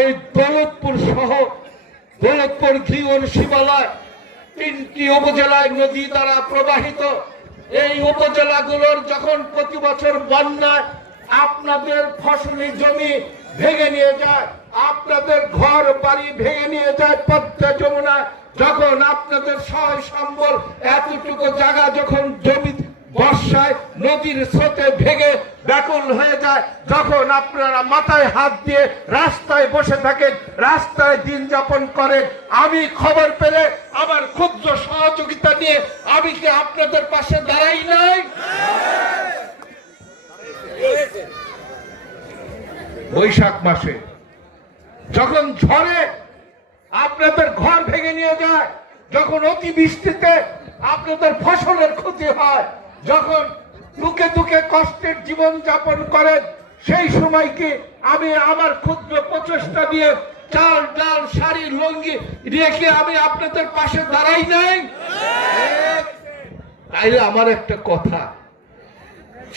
এই দৌলতপুর সহ দৌলতপুর ঘিওর শিবালয় 3টি উপজেলায় নদী দ্বারা প্রবাহিত। এই উপজেলাগুলোর যখন প্রতি বছর বন্যায় আপনাদের ফসলি জমি ভেঙে নিয়ে যায়, আপনাদের ঘর বাড়ি ভেঙে নিয়ে যায় পদ্মা যমুনা, যখন আপনাদের সহায় সম্বল এতটুকু জায়গা যখন জমি বর্ষায় নদীর স্রোতে ভেঙে ব্যাকুল হয়ে যায়, যখন আপনারা মাথায় হাত দিয়ে রাস্তায় বসে থাকেন, রাস্তায় দিন যাপন করেন, আমি খবর পেলে আমার ক্ষুদ্র সহযোগিতা নিয়ে আমি কি আপনাদের পাশে দাঁড়াই নাই? বৈশাখ মাসে যখন ঝড়ে আপনাদের ঘর ভেঙে নিয়ে যায়, যখন অতিবৃষ্টিতে আপনাদের ফসলের ক্ষতি হয়, যখন দুঃখে দুঃখে কষ্টের জীবন যাপন করেন, সেই সময় কি আমি আমার ক্ষুদ্র প্রচেষ্টা দিয়ে চাল ডাল শাড়ি লুঙ্গি রেখে আমি আপনাদের পাশে দাঁড়াই নাই? তাইলে আমার একটা কথা,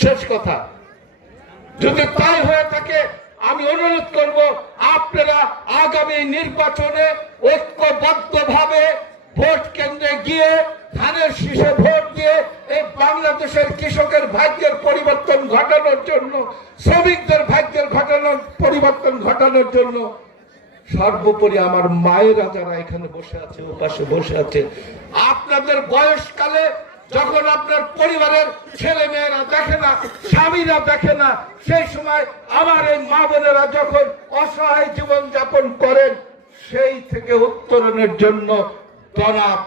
শেষ কথা, যদি তাই হয়ে থাকে আমি অনুরোধ করব আপনারা আগামী নির্বাচনে ঐক্যবদ্ধভাবে ভোট কেন্দ্রে গিয়ে ধানের শীষে ভোট দিয়ে এই বাংলাদেশের কৃষকের ভাগ্যের পরিবর্তন ঘটানোর জন্য, শ্রমিকদের ভাগ্যের পরিবর্তন ঘটানোর জন্য, সর্বোপরি আমার মায়েরা যারা এখানে বসে আছে, ও পাশে বসে আছে, আপনাদের বয়সকালে যখন আপনার পরিবারের ছেলে মেয়েরা দেখে না, স্বামীরা দেখে না, সেই সময় আমার এই মা বোনেরা যখন অসহায় জীবন যাপন করেন, সেই থেকে উত্তরণের জন্য জনাব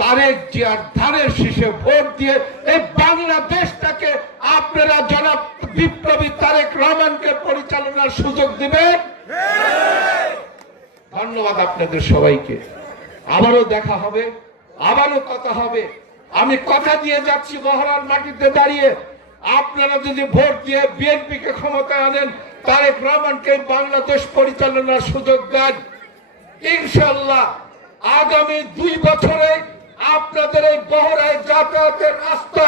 তারেক জিয়ার ধানের শীষে ভোট দিয়ে এই বাংলাদেশটাকে আপনারা জনাব বিপ্লবী তারেক রহমানকে পরিচালনার সুযোগ দিবেন। ধন্যবাদ আপনাদের সবাইকে। আবারও দেখা হবে, আবারও কথা হবে। আমি কথা দিয়ে যাচ্ছি মহড়ার মাটিতে দাঁড়িয়ে, আপনারা যদি ভোট দিয়ে বিএনপিকে ক্ষমতায় আনেন, তারেক রহমানকে বাংলাদেশ পরিচালনার সুযোগ দেন, ইনশাআল্লাহ আগামী 2 বছরে আপনাদের এই বহরায় যাতায়াতের রাস্তা,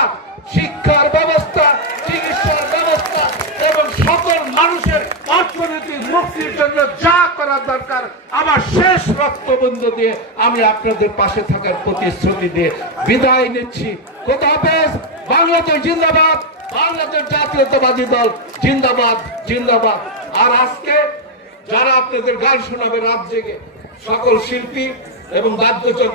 শিক্ষার ব্যবস্থা, চিকিৎসার ব্যবস্থা এবং সকল মানুষের অর্থনৈতিক মুক্তির জন্য যা করা দরকার আমার শেষ রক্তবন্ধ দিয়ে আমি আপনাদের পাশে থাকার প্রতিশ্রুতি দিয়ে বিদায় নিচ্ছি। খোদা হাফেজ। বাংলাদেশ জিন্দাবাদ, বাংলাদেশ জাতীয়তাবাদী দল জিন্দাবাদ, জিন্দাবাদ। আর আজকে যারা আপনাদের গান শোনাবে রাত জেগে, সকল শিল্পী এবং বাদ্যযন্ত্র